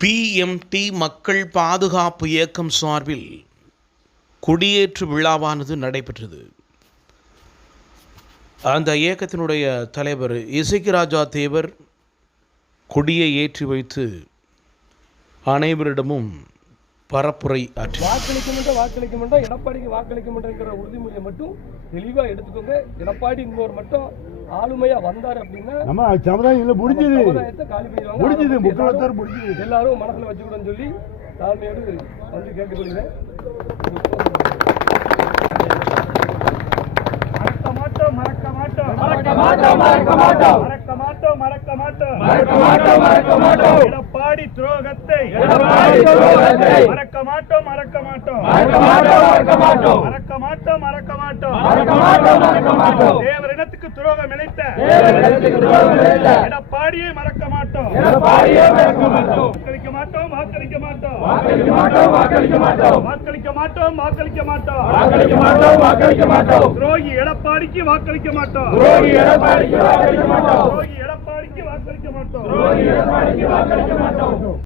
BMT மக்கள் பாதுகாப்பு இயக்கம் சார்பில் குடியேற்று விழாவானது நடைபெற்றது. அந்த இயக்கத்தினுடைய தலைவர் இசைக்கிராஜா தேவர் கொடியை ஏற்றி வைத்து அனைவரிடமும் பரப்புரை ஆற்றி. வாக்களிக்க மாட்டோம் வாக்களிக்க மாட்டோம் எடப்பாடிக்கு வாக்களிக்க மாட்டோங்கிற உறுதிமொழியை மட்டும் தெளிவாக எடுத்துக்கோங்க. எடப்பாடி இன்னொரு மட்டும் ஆளுமையா வந்தார் அப்படின்னா நம்ம சமுதாயம் முடிஞ்சது. முடிஞ்சது முக்கியத்துவம் முடிஞ்சது. எல்லாரும் மனசுல வச்சுக்கூடன்னு சொல்லி தாழ்மையோடு வந்து கேட்டுக்கொள்கிறேன். எடப்பாடி துரோகத்தை. மறக்க மாட்டோம். மறக்க மாட்டோம் மறக்க மாட்டோம். மறக்க மாட்டோம் மறக்க மாட்டோம். தேவ துரோகம் மாட்டோம். எடப்பாடியை மறக்க மாட்டோம். வாக்களிக்க மாட்டோம் வாக்களிக்க மாட்டோம். வாக்களிக்க மாட்டோம் வாக்களிக்க மாட்டோம். வாக்களிக்க மாட்டோம் வாக்களிக்க மாட்டோம். வாக்களிக்க மாட்டோம் வாக்களிக்க மாட்டோம். துரோகி எடப்பாடிக்கு வாக்களிக்க மாட்டோம். துரோகி எடப்பாடிக்கு வாக்களிக்க மாட்டோம். துரோகி எடப்பாடிக்கு வாக்களிக்க மாட்டோம். துரோகி எடப்பாடிக்கு வாக்களிக்க மாட்டோம்.